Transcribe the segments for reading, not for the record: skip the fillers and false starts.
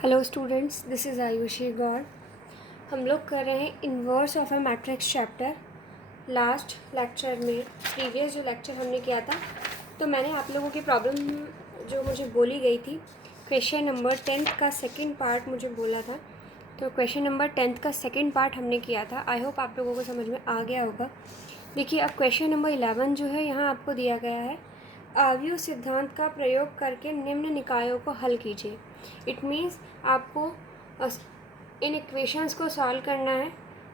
Hello students, this is Ayushi Gaur. हम लोग कर रहे हैं inverse of a matrix chapter. Last lecture में प्रीवियस जो लेक्चर हमने किया था, तो मैंने आप लोगों की प्रॉब्लम जो मुझे बोली गई थी, क्वेश्चन नंबर 10th का सेकंड पार्ट मुझे बोला था। तो क्वेश्चन नंबर 10th का सेकंड पार्ट हमने किया था। आई होप आप लोगों को समझ में आ गया होगा। देखिए, अब क्वेश्चन नंबर 11 जो है यहाँ आपको दिया गया है, आव्यूह सिद्धांत का प्रयोग करके निम्न निकायों को हल कीजिए। इट मीन्स आपको इन इक्वेशंस को सॉल्व करना है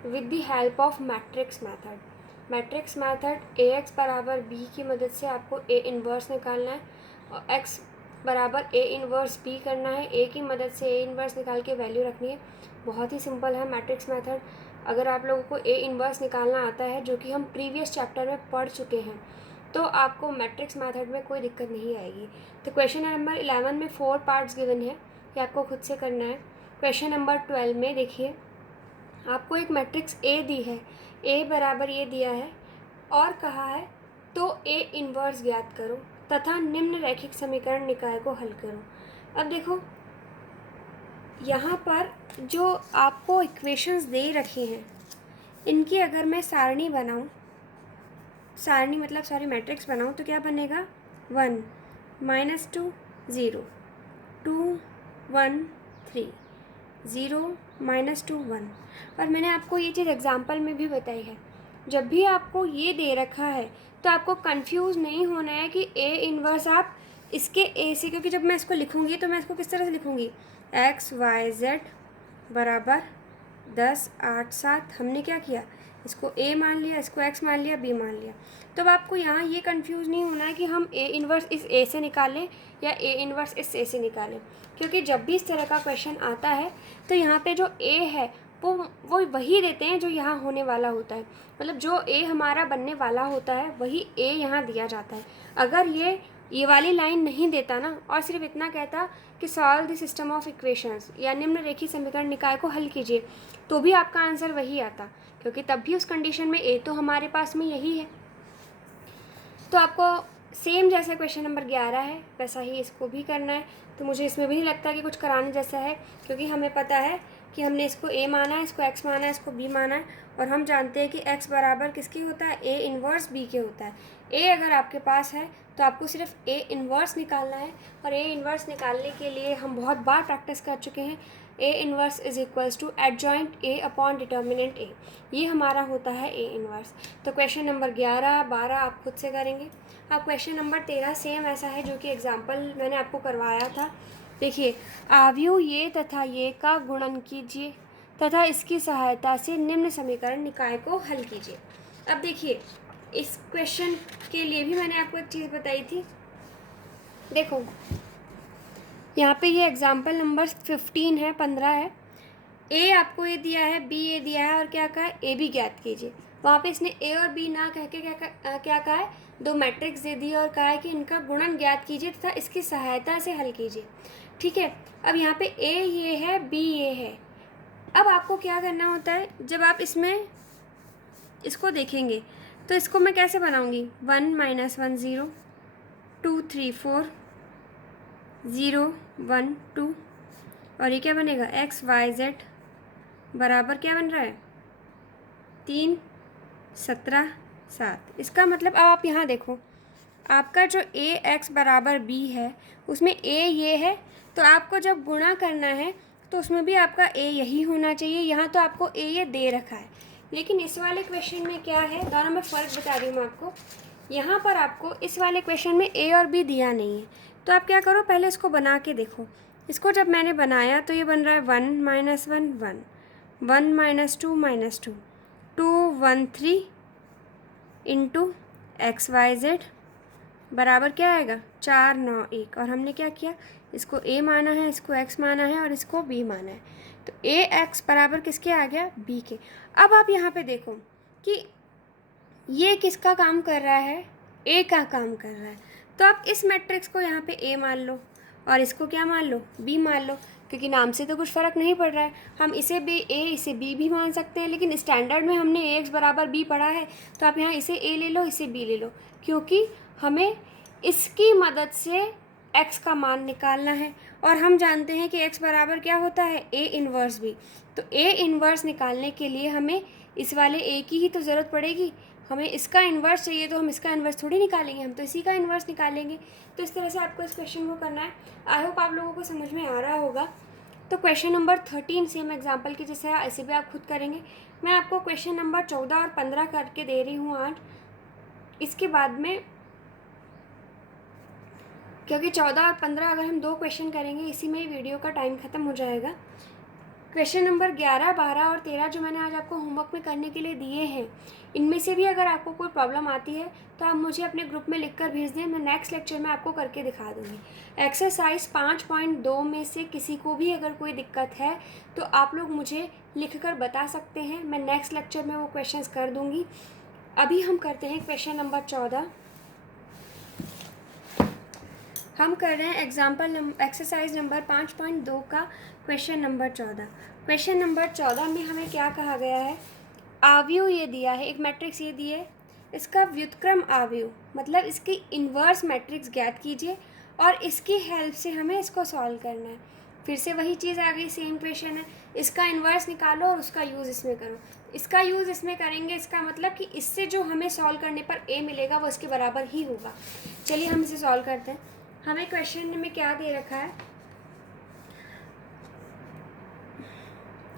with the help of matrix method. Matrix method A x बराबर बी की मदद से आपको ए इन्वर्स निकालना है और एक्स बराबर ए इन्वर्स बी करना है। ए की मदद से ए इन्वर्स निकाल के वैल्यू रखनी है। बहुत ही सिंपल है मैट्रिक्स मेथड। अगर आप लोगों को ए इन्वर्स निकालना आता है, जो कि हम प्रीवियस चैप्टर में पढ़ चुके हैं, तो आपको मैट्रिक्स मेथड में कोई दिक्कत नहीं आएगी। तो क्वेश्चन नंबर 11 में 4 पार्ट्स गिवन है, ये आपको खुद से करना है। क्वेश्चन नंबर 12 में देखिए, आपको एक मैट्रिक्स ए दी है, ए बराबर ये दिया है और कहा है तो ए इन्वर्स ज्ञात करो तथा निम्न रैखिक समीकरण निकाय को हल करो। अब देखो, यहाँ पर जो आपको इक्वेशंस दे रखी हैं, इनकी अगर मैं सारणी बनाऊँ, सारणी मतलब सॉरी मैट्रिक्स बनाऊँ, तो क्या बनेगा 1 -2 0 2 1 3 0 -2 1। और मैंने आपको ये चीज़ एग्जाम्पल में भी बताई है। जब भी आपको ये दे रखा है तो आपको कंफ्यूज नहीं होना है कि ए इन्वर्स आप इसके ए से, क्योंकि जब मैं इसको लिखूँगी तो मैं इसको किस तरह से लिखूँगी, एक्स वाई जेड बराबर 10 8 7। हमने क्या किया, इसको ए मान लिया, इसको एक्स मान लिया, बी मान लिया। तो अब आपको यहाँ ये कंफ्यूज नहीं होना है कि हम ए इन्वर्स इस ए से निकालें या ए इन्वर्स इस ए से निकालें, क्योंकि जब भी इस तरह का क्वेश्चन आता है तो यहाँ पे जो ए है वो वही देते हैं जो यहाँ होने वाला होता है। मतलब जो ए हमारा बनने वाला होता है वही ए यहाँ दिया जाता है। अगर ये वाली लाइन नहीं देता ना, और सिर्फ इतना कहता कि solve the system of equations या निम्न रेखीय समीकरण निकाय को हल कीजिए, तो भी आपका आंसर वही आता, क्योंकि तब भी उस कंडीशन में ए तो हमारे पास में यही है। तो आपको सेम जैसा क्वेश्चन नंबर 11 है वैसा ही इसको भी करना है। तो मुझे इसमें भी नहीं लगता कि कुछ कराने जैसा है, क्योंकि हमें पता है कि हमने इसको ए माना है, इसको एक्स माना है, इसको बी माना है, और हम जानते हैं कि एक्स बराबर किसकी होता है, ए इन्वर्स बी के होता है। ए अगर आपके पास है तो आपको सिर्फ ए इन्वर्स निकालना है, और ए इन्वर्स निकालने के लिए हम बहुत बार प्रैक्टिस कर चुके हैं। A inverse is equals to adjoint A upon determinant A, ये हमारा होता है ए इन्वर्स। तो क्वेश्चन नंबर 11 12 आप खुद से करेंगे। अब क्वेश्चन नंबर 13 सेम ऐसा है जो कि एग्जाम्पल मैंने आपको करवाया था। देखिए, आव्यूह ये तथा ये का गुणन कीजिए तथा इसकी सहायता से निम्न समीकरण निकाय को हल कीजिए। अब देखिए, इस क्वेश्चन के लिए भी मैंने आपको एक चीज़ बताई थी। देखो, यहाँ पे ये एग्जाम्पल नंबर 15 है, 15 है। ए आपको ये दिया है, बी ए दिया है, और क्या कहा है, ए भी ज्ञात कीजिए। वहाँ पे इसने ए और बी ना कह के क्या कहा है, दो मैट्रिक्स दे दी और कहा है कि इनका गुणन ज्ञात कीजिए तथा इसकी सहायता से हल कीजिए। ठीक है, अब यहाँ पे ए ये है, बी ये है। अब आपको क्या करना होता है, जब आप इसमें इसको देखेंगे तो इसको मैं कैसे बनाऊँगी, 1 -1 0 2 3 4 0 1 2, और ये क्या बनेगा, एक्स वाई जेड बराबर क्या बन रहा है, 3 17 7। इसका मतलब अब आप यहाँ देखो, आपका जो ए एक्स बराबर बी है उसमें ए ये है, तो आपको जब गुणा करना है तो उसमें भी आपका ए यही होना चाहिए। यहाँ तो आपको ए ये दे रखा है, लेकिन इस वाले क्वेश्चन में क्या है, दोनों में फ़र्क बता रही हूँ मैं आपको। यहाँ पर आपको इस वाले क्वेश्चन में ए और बी दिया नहीं है, तो आप क्या करो, पहले इसको बना के देखो। इसको जब मैंने बनाया तो ये बन रहा है 1 -1 1 1 -2 2 1 3 इंटू एक्स वाई जेड बराबर क्या आएगा, 4 9 1। और हमने क्या किया, इसको ए माना है, इसको एक्स माना है, और इसको बी माना है। तो ए एक्स बराबर किसके आ गया, बी के। अब आप यहाँ पे देखो कि ये किसका काम कर रहा है, ए का काम कर रहा है। तो आप इस मैट्रिक्स को यहाँ पे ए मान लो और इसको क्या मान लो, बी मान लो, क्योंकि नाम से तो कुछ फ़र्क नहीं पड़ रहा है। हम इसे बी ए इसे बी भी मान सकते हैं, लेकिन स्टैंडर्ड में हमने ए एक्स बराबर बी पढ़ा है, तो आप यहाँ इसे ए ले लो, इसे बी ले लो, क्योंकि हमें इसकी मदद से एक्स का मान निकालना है। और हम जानते हैं कि x बराबर क्या होता है, a इन्वर्स भी। तो a इन्वर्स निकालने के लिए हमें इस वाले a की ही तो ज़रूरत पड़ेगी। हमें इसका इन्वर्स चाहिए तो हम इसका इन्वर्स थोड़ी निकालेंगे, हम तो इसी का इन्वर्स निकालेंगे। तो इस तरह से आपको इस क्वेश्चन को करना है। आई होप आप लोगों को समझ में आ रहा होगा। तो क्वेश्चन नंबर 13 सेम एग्जाम्पल की जैसे ऐसे भी आप खुद करेंगे। मैं आपको क्वेश्चन नंबर 14 और 15 करके दे रही हूँ आज। इसके बाद में क्योंकि 14 और 15 अगर हम 2 क्वेश्चन करेंगे इसी में ही वीडियो का टाइम ख़त्म हो जाएगा। क्वेश्चन नंबर 11, 12 और 13 जो मैंने आज आपको होमवर्क में करने के लिए दिए हैं, इनमें से भी अगर आपको कोई प्रॉब्लम आती है तो आप मुझे अपने ग्रुप में लिखकर भेज दें, मैं नेक्स्ट लेक्चर में आपको करके दिखा दूँगी। एक्सरसाइज 5.2 में से किसी को भी अगर कोई दिक्कत है तो आप लोग मुझे लिखकर बता सकते हैं, मैं नेक्स्ट लेक्चर में वो क्वेश्चंस कर दूँगी। अभी हम करते हैं क्वेश्चन नंबर 14। हम कर रहे हैं एक्सरसाइज नंबर 5.2 का क्वेश्चन नंबर 14। क्वेश्चन नंबर 14 में हमें क्या कहा गया है, आव्यूह ये दिया है, एक मैट्रिक्स ये दी है, इसका व्युत्क्रम आव्यूह मतलब इसकी इन्वर्स मैट्रिक्स ज्ञात कीजिए और इसकी हेल्प से हमें इसको सॉल्व करना है। फिर से वही चीज़ आ गई, सेम क्वेश्चन है, इसका इन्वर्स निकालो और उसका यूज़ इसमें करो। इसका यूज़ इसमें करेंगे, इसका मतलब कि इससे जो हमें सॉल्व करने पर a मिलेगा वो इसके बराबर ही होगा। चलिए हम इसे सॉल्व करते हैं। हमें क्वेश्चन में क्या दे रखा है,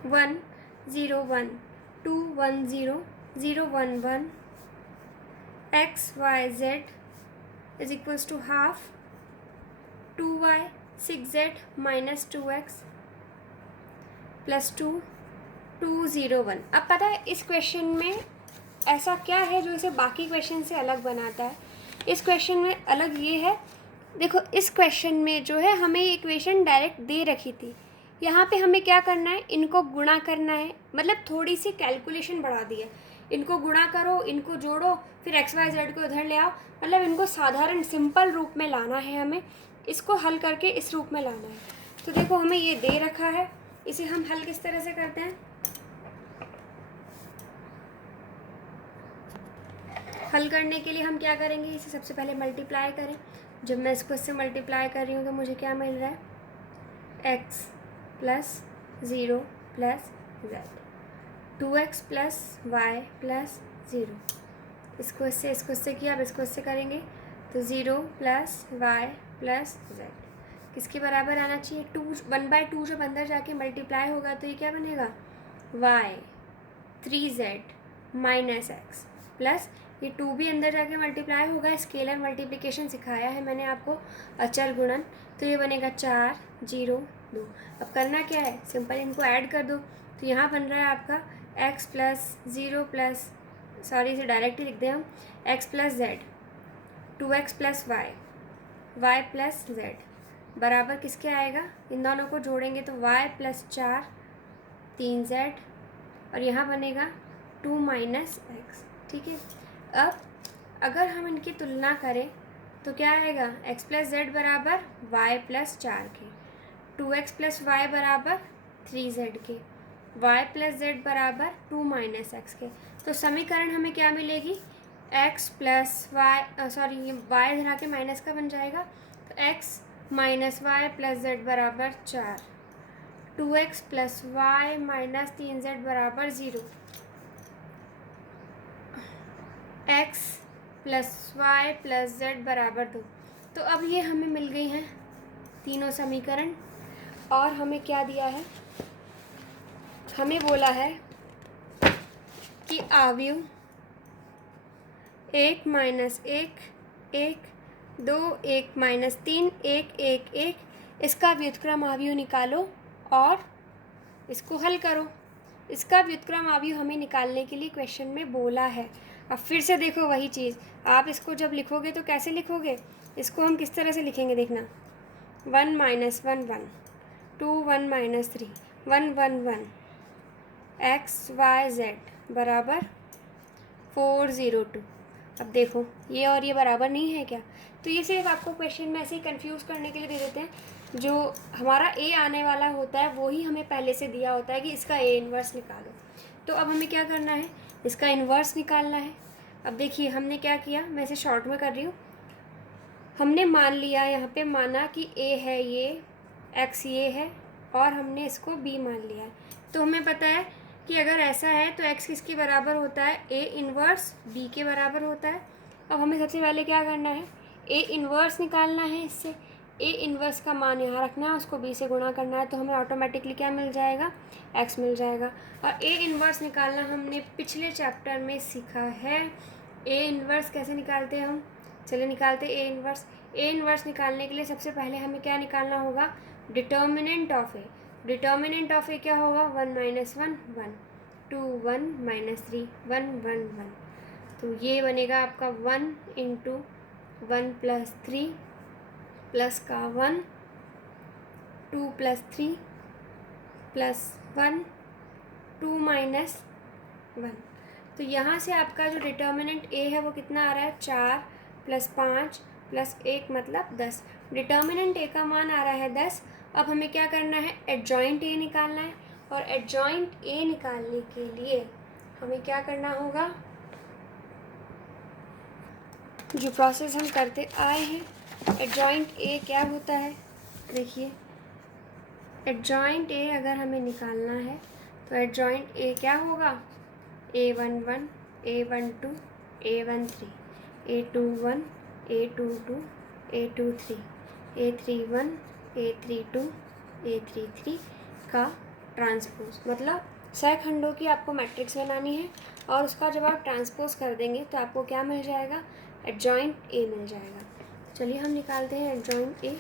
1 0 1 2 1 0 0 1 1 x y z is equals to half 2y 6z minus 2x plus 2 2 0 1। अब पता है इस क्वेश्चन में ऐसा क्या है जो इसे बाकी क्वेश्चन से अलग बनाता है। इस क्वेश्चन में अलग ये है, देखो इस क्वेश्चन में जो है हमें ये इक्वेशन डायरेक्ट दे रखी थी, यहाँ पे हमें क्या करना है, इनको गुणा करना है, मतलब थोड़ी सी कैलकुलेशन बढ़ा दी है। इनको गुणा करो, इनको जोड़ो, फिर एक्स वाई जेड को उधर ले आओ, मतलब इनको साधारण सिंपल रूप में लाना है, हमें इसको हल करके इस रूप में लाना है। तो देखो हमें ये दे रखा है, इसे हम हल किस तरह से करते हैं, हल करने के लिए हम क्या करेंगे, इसे सबसे पहले मल्टीप्लाई करें। जब मैं इसको इससे मल्टीप्लाई कर रही हूँ तो मुझे क्या मिल रहा है, x plus 0 plus z, 2x plus y plus 0। इसको इससे किया, अब इसको इससे करेंगे तो 0 प्लस वाई प्लस जेड किसके बराबर आना चाहिए, 1/2 जब अंदर जाके मल्टीप्लाई होगा तो ये क्या बनेगा, y 3z minus x plus ये 2 भी अंदर जाके मल्टीप्लाई होगा, स्केलर मल्टीप्लिकेशन सिखाया है मैंने आपको, अचर गुणन, तो ये बनेगा 4 0 2। अब करना क्या है, सिंपल इनको ऐड कर दो, तो यहाँ बन रहा है आपका x प्लस 0 प्लस, सॉरी इसे डायरेक्ट ही लिख दें हम, x plus z 2x plus y plus z बराबर किसके आएगा, इन दोनों को जोड़ेंगे तो y प्लस 4 3z और यहाँ बनेगा 2 माइनस एक्स। ठीक है, अब अगर हम इनकी तुलना करें तो क्या आएगा, x प्लस जेड बराबर y प्लस 4 के, 2x प्लस वाई बराबर 3z के, y प्लस जेड बराबर 2 माइनस एक्स के। तो समीकरण हमें क्या मिलेगी, x प्लस वाई, सॉरी ये y इधर आके माइनस का बन जाएगा, तो x minus y plus z बराबर 4, 2x plus Y minus 3z बराबर 0, x plus y plus z बराबर 2। तो अब ये हमें मिल गई हैं तीनों समीकरण। और हमें क्या दिया है, हमें बोला है कि आव्यूह 1 माइनस 1 1 2 1 माइनस 3 1 1 1, इसका व्युत्क्रम आव्यूह निकालो और इसको हल करो। इसका व्युत्क्रम आव्यूह हमें निकालने के लिए क्वेश्चन में बोला है। अब फिर से देखो वही चीज़, आप इसको जब लिखोगे तो कैसे लिखोगे, इसको हम किस तरह से लिखेंगे देखना, 1 minus 1 1 2 1 minus 3 1 1 1 x y z बराबर 4 0 2। अब देखो ये और ये बराबर नहीं है क्या, तो ये सिर्फ आपको क्वेश्चन में ऐसे ही कंफ्यूज करने के लिए दे देते हैं। जो हमारा ए आने वाला होता है वो ही हमें पहले से दिया होता है कि इसका ए इन्वर्स निकालो। तो अब हमें क्या करना है, इसका इन्वर्स निकालना है। अब देखिए हमने क्या किया, मैं इसे शॉर्ट में कर रही हूँ। हमने मान लिया, यहाँ पे माना कि ए है ये x ये है और हमने इसको b मान लिया है। तो हमें पता है कि अगर ऐसा है तो x किसके बराबर होता है, a इन्वर्स b के बराबर होता है। अब हमें सबसे पहले क्या करना है, a इन्वर्स निकालना है इससे। a इन्वर्स का मान यहाँ रखना है, उसको b से गुणा करना है, तो हमें ऑटोमेटिकली क्या मिल जाएगा, x मिल जाएगा। और a इन्वर्स निकालना हमने पिछले चैप्टर में सीखा है। a इन्वर्स कैसे निकालते हैं हम, चलिए निकालते a इन्वर्स। a इन्वर्स निकालने के लिए सबसे पहले हमें क्या निकालना होगा, determinant of a। Determinant of a क्या होगा, 1 - 1 1, 2 1 - 3 1 1 1। तो ये बनेगा आपका 1 × 1 + 3 प्लस का 1, 2 + 3 + 1, 2 - 1। तो यहाँ से आपका जो डिटर्मिनेंट a है वो कितना आ रहा है, 4 + 5 + 1 मतलब 10। डिटर्मिनेंट a का मान आ रहा है 10। अब हमें क्या करना है, एडजॉइंट a निकालना है। और एडजॉइंट a निकालने के लिए हमें क्या करना होगा, जो प्रोसेस हम करते आए हैं। एडजॉइंट a क्या होता है, देखिए एडजॉइंट a अगर हमें निकालना है तो एडजॉइंट a क्या होगा, a11 a12 a13 a21 a22 a23 a31 a32 a33 का ट्रांसपोज, मतलब सहखंडों की आपको मैट्रिक्स बनानी है और उसका जब आप ट्रांसपोज कर देंगे तो आपको क्या मिल जाएगा, एडजॉइंट a मिल जाएगा। चलिए हम निकालते हैं एडजॉइंट a।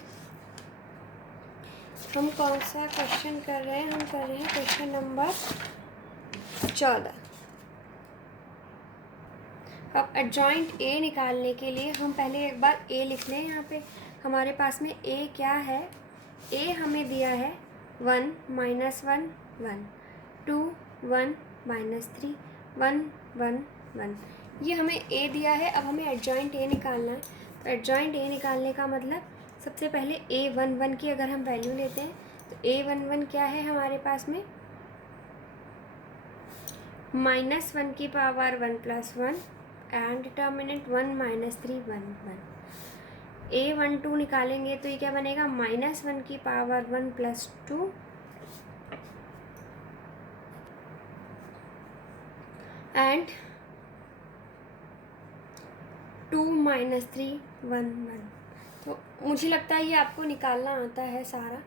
हम कौन सा क्वेश्चन कर रहे हैं, हम कर रहे हैं क्वेश्चन नंबर 14। अब एडजॉइंट a निकालने के लिए हम पहले एक बार a लिख लें। यहाँ पे हमारे पास में a क्या है, a हमें दिया है 1 - 1 1, 2 1 - 3 1 1 1, ये हमें a दिया है। अब हमें एडजॉइंट a निकालना है। तो एडजॉइंट a निकालने का मतलब सबसे पहले a11 की अगर हम वैल्यू लेते हैं तो a11 क्या है हमारे पास में, -1 की पावर 1 + 1 एंड डिटर्मिनेंट 1 - 3 1 1। a12 निकालेंगे तो ये क्या बनेगा, -1 की पावर 1 + 2 एंड 2 - 3 1 1। तो मुझे लगता है ये आपको निकालना आता है सारा,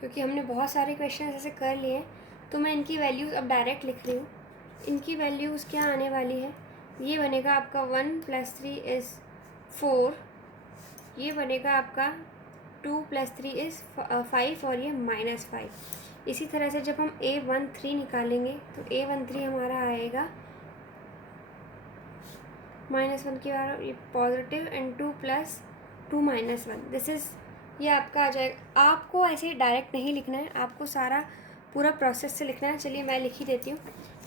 क्योंकि हमने बहुत सारे क्वेश्चन ऐसे कर लिए। तो मैं इनकी वैल्यूज़ अब डायरेक्ट लिख रही हूँ। इनकी वैल्यूज़ क्या आने वाली है, ये बनेगा आपका 1 + 3 = 4, ये बनेगा आपका 2 + 3 = 5 और ये -5। इसी तरह से जब हम a13 निकालेंगे तो a13 हमारा आएगा -1 की बार ये पॉजिटिव एंड 2 + 2 - 1, दिस इज़, ये आपका आ जाएगा। आपको ऐसे डायरेक्ट नहीं लिखना है, आपको सारा पूरा प्रोसेस से लिखना है। चलिए मैं लिख ही देती हूँ।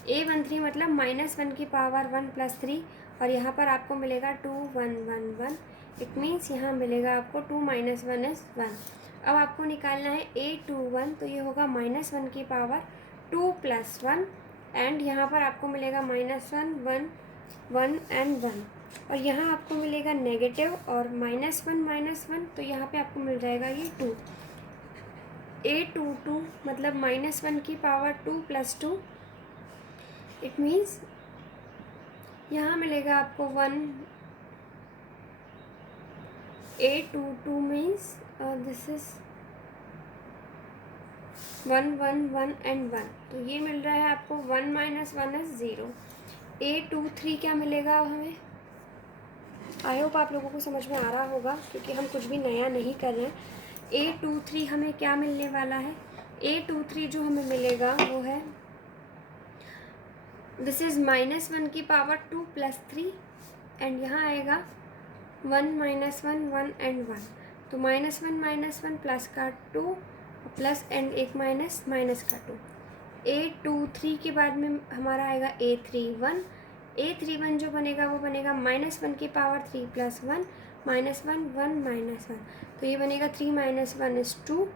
a13 मतलब -1 की पावर 1 + 3 और यहाँ पर आपको मिलेगा 2 1 1 1। इट मीन्स यहाँ मिलेगा आपको 2 - 1 = 1। अब आपको निकालना है a21, तो ये होगा -1 की पावर 2 + 1 एंड यहाँ पर आपको मिलेगा -1 1 1 एंड 1 और यहाँ आपको मिलेगा नेगेटिव और -1 - 1, तो यहाँ पे आपको मिल जाएगा ये 2। a22 मतलब -1 की पावर 2 + 2, इट मीन्स यहाँ मिलेगा आपको 1। a22 means this is 1 1 1 and 1, तो ये मिल रहा है आपको 1 - 1 = 0। a23 क्या मिलेगा अब हमें, आई होप आप लोगों को समझ में आ रहा होगा, क्योंकि हम कुछ भी नया नहीं कर रहे हैं। a23 हमें क्या मिलने वाला है, a23 जो हमें मिलेगा वो है, दिस इज़ -1 की पावर 2 + 3 एंड यहाँ आएगा 1 - 1 1 एंड 1, तो -1 - 1 प्लस का 2 प्लस एंड एक माइनस का 2। a23 के बाद में हमारा आएगा a31। a31 जो बनेगा वो बनेगा -1 की पावर 3 + 1 -1 1 -1, तो ये बनेगा 3 - 1 = 2।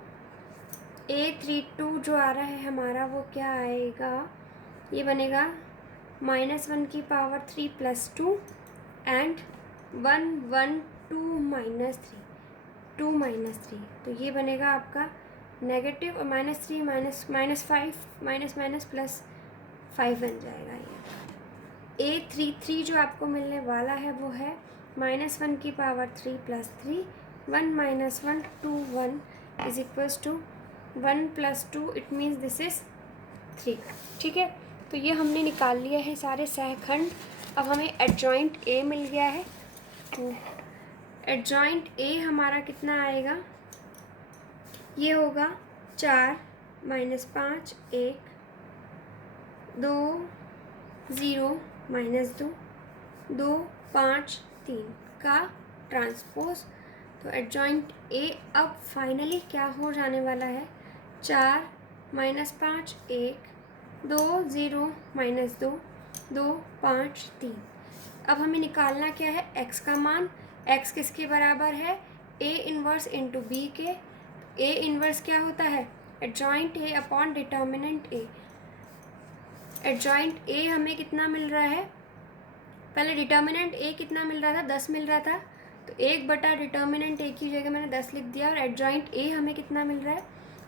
a32 जो आ रहा है हमारा वो क्या आएगा, ये बनेगा -1 की पावर 3 + 2 एंड 1 1 2 - 3 2 - 3, तो ये बनेगा आपका नेगेटिव और -3 -5 माइनस +5 बन जाएगा ये। A33 जो आपको मिलने वाला है वो है -1 की power 3 + 3, 1 - 1 2 1 is equals to 1 + 2, it means this is 3। ठीक है, तो ये हमने निकाल लिया है सारे सहखंड। अब हमें एडजॉइंट A मिल गया है। तो एडजॉइंट A हमारा कितना आएगा, ये होगा 4 - 5 1 2 0 -2 2 5 3 का ट्रांसपोज। तो एडजॉइंट A अब फाइनली क्या हो जाने वाला है, 4 - 5 1 2 0 -2 2 5 3। अब हमें निकालना क्या है, x का मान। x किसके बराबर है, A इन्वर्स इंटू B के। A इन्वर्स क्या होता है, adjoint A upon determinant A। Adjoint A हमें कितना मिल रहा है, पहले डिटर्मिनेंट A कितना मिल रहा था, 10 मिल रहा था, तो 1 बटा डिटर्मिनेंट A की जगह मैंने 10 लिख दिया। और एडजॉइंट A हमें कितना मिल रहा है,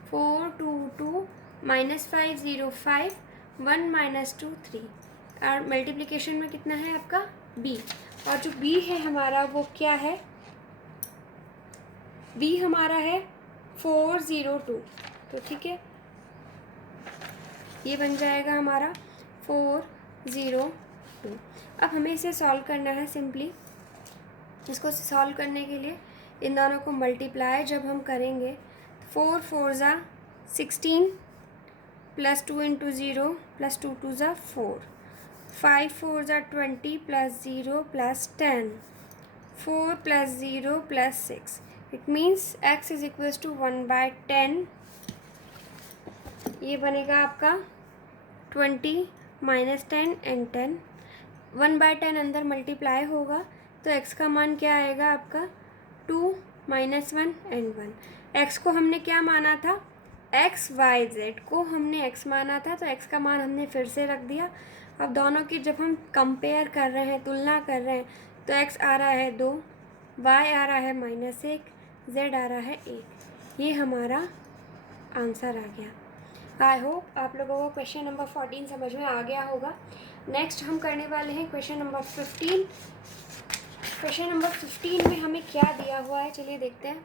4 2 2 -5 0 5 1 -2 3। और मल्टीप्लिकेशन में कितना है आपका B, और जो B है हमारा वो क्या है, B हमारा है 4 0 2। तो ठीक है, ये बन जाएगा हमारा 4 0 2। अब हमें इसे सॉल्व करना है सिंपली। इसको सॉल्व करने के लिए इन दोनों को मल्टीप्लाई जब हम करेंगे, 4 4 ज़ा 16 +2 × 0 +2 2 ज़ा 4, 5 4 ज़ा 20 +0 +10, 4 +0 +6। It means x is equals to 1/10। ये बनेगा आपका 20 -10 एंड 10, 1/10 अंदर मल्टीप्लाई होगा, तो x का मान क्या आएगा आपका 2 -1 एंड 1। x को हमने क्या माना था, x y z को हमने x माना था, तो x का मान हमने फिर से रख दिया। अब दोनों की जब हम कंपेयर कर रहे हैं, तुलना कर रहे हैं, तो x आ रहा है 2, y आ रहा है -1, z आ रहा है 1। ये हमारा आंसर आ गया। आई होप आप लोगों को क्वेश्चन नंबर 14 समझ में आ गया होगा। नेक्स्ट हम करने वाले हैं क्वेश्चन नंबर 15। क्वेश्चन नंबर 15 में हमें क्या दिया हुआ है, चलिए देखते हैं।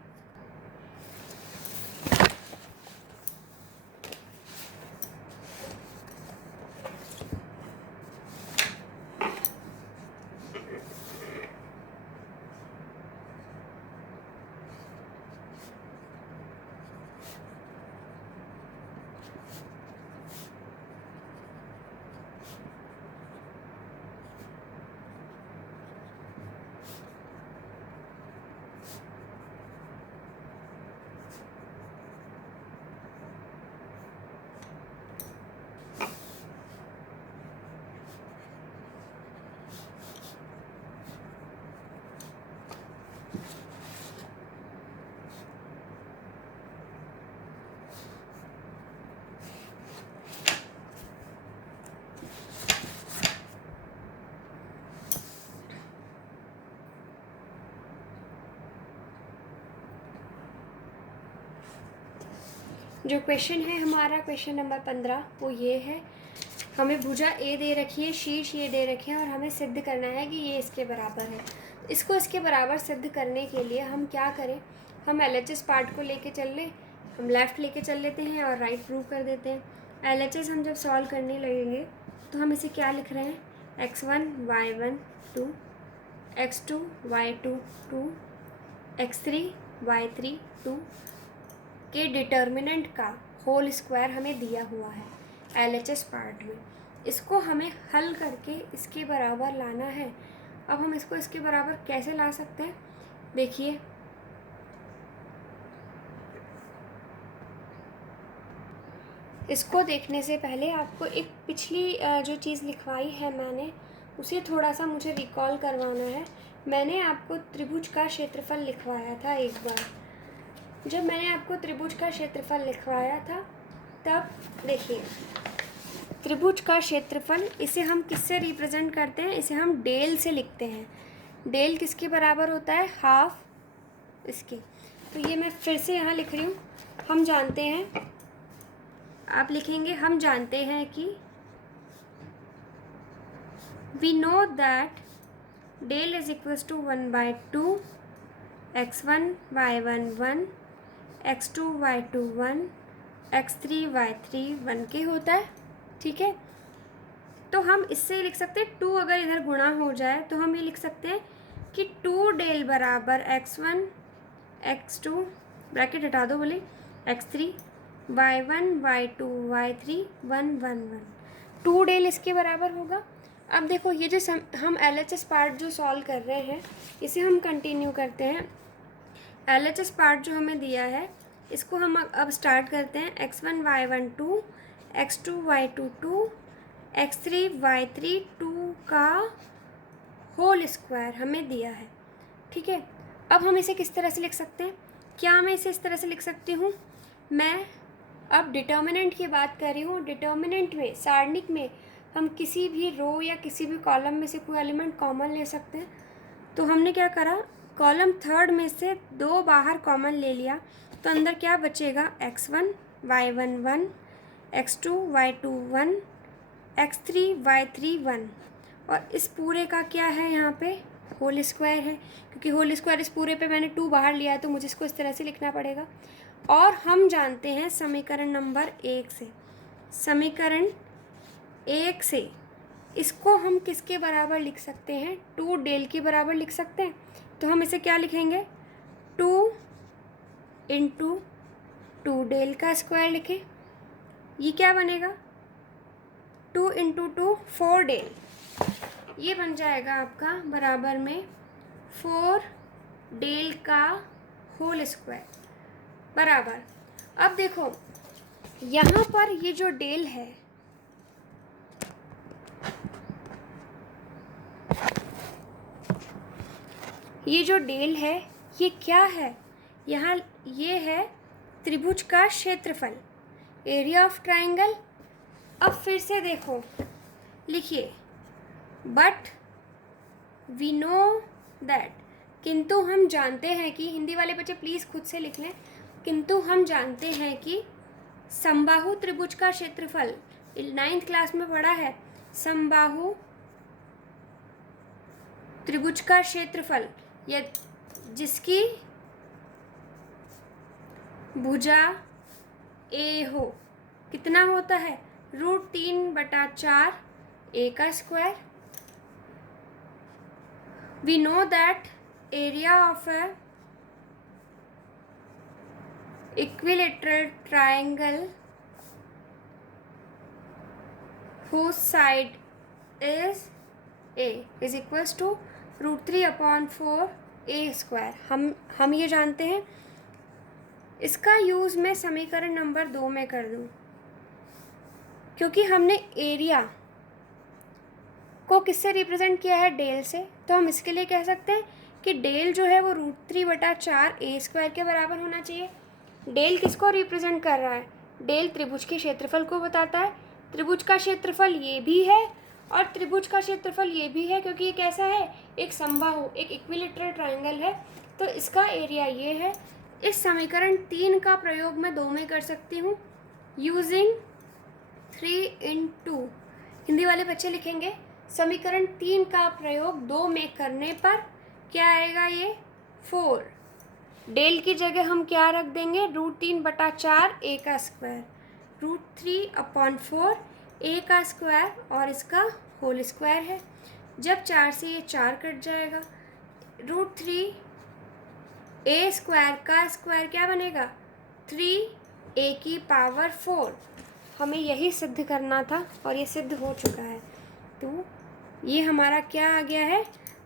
जो क्वेश्चन है हमारा क्वेश्चन नंबर 15 वो ये है, हमें भुजा ए दे रखी है, शीर्ष ये दे रखे हैं, और हमें सिद्ध करना है कि ये इसके बराबर है। इसको इसके बराबर सिद्ध करने के लिए हम क्या करें, हम LHS पार्ट को लेके चल लें, हम लेफ़्ट लेके चल लेते हैं और राइट प्रूव कर देते हैं। LHS हम जब सॉल्व करने लगेंगे तो हम इसे क्या लिख रहे हैं, x1 y1 2, x2 y2 2, x3 y3 2 के डिटर्मिनेंट का होल स्क्वायर हमें दिया हुआ है LHS पार्ट में। इसको हमें हल करके इसके बराबर लाना है। अब हम इसको इसके बराबर कैसे ला सकते हैं, देखिए। इसको देखने से पहले आपको एक पिछली जो चीज़ लिखवाई है मैंने, उसे थोड़ा सा मुझे रिकॉल करवाना है। मैंने आपको त्रिभुज का क्षेत्रफल लिखवाया था एक बार। जब मैंने आपको त्रिभुज का क्षेत्रफल लिखवाया था तब देखिए, त्रिभुज का क्षेत्रफल इसे हम किससे रिप्रेजेंट करते हैं, इसे हम डेल से लिखते हैं। डेल किसके बराबर होता है, हाफ इसके। तो ये मैं फिर से यहाँ लिख रही हूँ, हम जानते हैं, आप लिखेंगे हम जानते हैं कि we know that del is equals to 1/2 x1 y1 1 x2 y2 1 x3 y3 1 के होता है। ठीक है, तो हम इससे लिख सकते हैं 2 अगर इधर गुणा हो जाए तो हम ये लिख सकते हैं कि 2 डेल बराबर x1 x2 ब्रैकेट हटा दो बोले x3 y1 y2 y3 1 1 1 2 del इसके बराबर होगा। अब देखो ये जो हम LHS पार्ट जो सॉल्व कर रहे हैं इसे हम कंटिन्यू करते हैं। LHS पार्ट जो हमें दिया है इसको हम अब स्टार्ट करते हैं। x1 y1 2 x2 y2 2 x3 y3 2 का होल स्क्वायर हमें दिया है। ठीक है, अब हम इसे किस तरह से लिख सकते हैं? क्या मैं इसे इस तरह से लिख सकती हूँ? मैं अब डिटर्मिनेंट की बात कर रही हूँ। डिटर्मिनेंट में, सारणिक में हम किसी भी रो या किसी भी कॉलम में से कोई एलिमेंट कॉमन ले सकते हैं। तो हमने क्या करा, कॉलम थर्ड में से 2 बाहर कॉमन ले लिया, तो अंदर क्या बचेगा, x1 y1 1 x2 y2 1 x3 y3 1 और इस पूरे का क्या है यहाँ पे होल स्क्वायर है, क्योंकि होल स्क्वायर इस पूरे पे मैंने 2 बाहर लिया है तो मुझे इसको इस तरह से लिखना पड़ेगा। और हम जानते हैं समीकरण नंबर 1 से, समीकरण 1 से इसको हम किसके बराबर लिख सकते हैं, 2 डेल के बराबर लिख सकते हैं। तो हम इसे क्या लिखेंगे, 2 इंटू 2 डेल का स्क्वायर लिखें। ये क्या बनेगा, 2 इंटू 2 4 डेल, ये बन जाएगा आपका बराबर में 4 डेल का होल स्क्वायर बराबर। अब देखो यहाँ पर ये जो डेल है, ये जो डेल है ये क्या है, यहाँ ये है त्रिभुज का क्षेत्रफल, एरिया ऑफ ट्राइंगल। अब फिर से देखो लिखिए, बट वी नो दैट, किंतु हम जानते हैं कि, हिंदी वाले बच्चे प्लीज़ खुद से लिख लें, किंतु हम जानते हैं कि समबाहु त्रिभुज का क्षेत्रफल, 9th क्लास में पढ़ा है, समबाहु त्रिभुज का क्षेत्रफल या जिसकी भुजा ए हो, कितना होता है, √3/4 a का square. We know that area of a equilateral triangle whose side is a is equals to √3/4 a square. हम ये जानते हैं। इसका यूज़ मैं समीकरण नंबर 2 में कर दूँ, क्योंकि हमने एरिया को किससे रिप्रेजेंट किया है, डेल से, तो हम इसके लिए कह सकते हैं कि डेल जो है वो √3/4 a स्क्वायर के बराबर होना चाहिए। डेल किसको रिप्रेजेंट कर रहा है, डेल त्रिभुज के क्षेत्रफल को बताता है। त्रिभुज का क्षेत्रफल ये भी है और त्रिभुज का क्षेत्रफल ये भी है, क्योंकि ये कैसा है, एक समबाहु, एक इक्विलेटरल ट्राइंगल है, तो इसका एरिया ये है। इस समीकरण 3 का प्रयोग मैं 2 में कर सकती हूँ, यूजिंग 3 हिंदी वाले बच्चे लिखेंगे, समीकरण 3 का प्रयोग 2 में करने पर क्या आएगा, ये 4। डेल की जगह हम क्या रख देंगे, √3/4 a का स्क्वायर, √3/4 a का स्क्वायर और इसका होल स्क्वायर है। जब 4 से ये 4 कट जाएगा, √3 a स्क्वायर का स्क्वायर क्या बनेगा, 3a⁴। हमें यही सिद्ध करना था और ये सिद्ध हो चुका है। तो ये हमारा क्या आ गया है,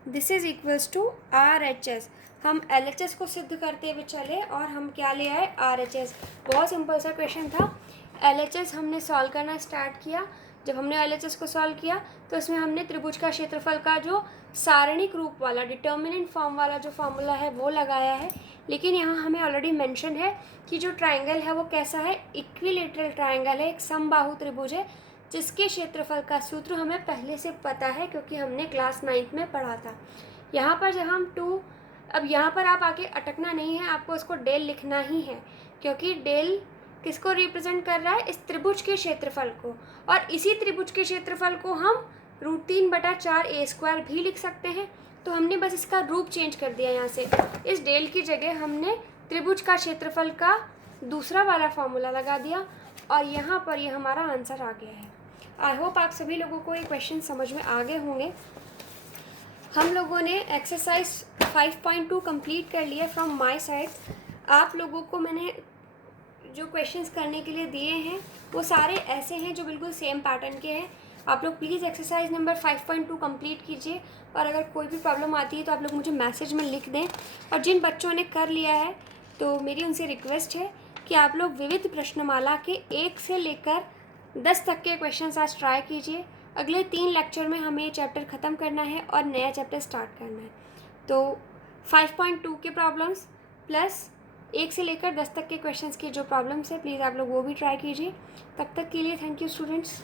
this is equals to RHS। हम LHS को सिद्ध करते हुए चले और हम क्या ले आए, RHS। बहुत सिंपल सा क्वेश्चन था। LHS हमने सॉल्व करना स्टार्ट किया। जब हमने LHS को सॉल्व किया तो इसमें हमने त्रिभुज का क्षेत्रफल का जो सारणिक रूप वाला, डिटर्मिनेंट फॉर्म वाला जो फॉर्मूला है वो लगाया है। लेकिन यहाँ हमें ऑलरेडी मेंशन है कि जो ट्राइंगल है वो कैसा है, इक्विलेटरल ट्राइंगल है, एक समबाहु त्रिभुज है, जिसके क्षेत्रफल का सूत्र हमें पहले से पता है क्योंकि हमने क्लास 9th में पढ़ा था। यहाँ पर जब हम अब यहाँ पर आप आके अटकना नहीं है, आपको इसको डेल लिखना ही है, क्योंकि डेल किसको रिप्रेजेंट कर रहा है, इस त्रिभुज के क्षेत्रफल को, और इसी त्रिभुज के क्षेत्रफल को हम √3/4 भी लिख सकते हैं। तो हमने बस इसका रूप चेंज कर दिया, यहाँ से इस डेल की जगह हमने त्रिभुज का क्षेत्रफल का दूसरा वाला फॉर्मूला लगा दिया, और यहाँ पर ये हमारा आंसर आ गया है। आई होप आप सभी लोगों को ये क्वेश्चन समझ में आ गए होंगे। हम लोगों ने एक्सरसाइज 5.2 कंप्लीट कर लिया फ्रॉम माय साइड। आप लोगों को मैंने जो क्वेश्चंस करने के लिए दिए हैं वो सारे ऐसे हैं जो बिल्कुल सेम पैटर्न के हैं। आप लोग प्लीज़ एक्सरसाइज नंबर 5.2 कंप्लीट कीजिए, और अगर कोई भी प्रॉब्लम आती है तो आप लोग मुझे मैसेज में लिख दें। और जिन बच्चों ने कर लिया है तो मेरी उनसे रिक्वेस्ट है कि आप लोग विविध प्रश्नमाला के 1 से लेकर 10 तक के क्वेश्चन आज ट्राई कीजिए। अगले 3 लेक्चर में हमें ये चैप्टर ख़त्म करना है और नया चैप्टर स्टार्ट करना है। तो 5.2 के प्रॉब्लम्स प्लस 1 से लेकर 10 तक के क्वेश्चंस की जो प्रॉब्लम्स है, प्लीज़ आप लोग वो भी ट्राई कीजिए। तब तक के लिए थैंक यू स्टूडेंट्स।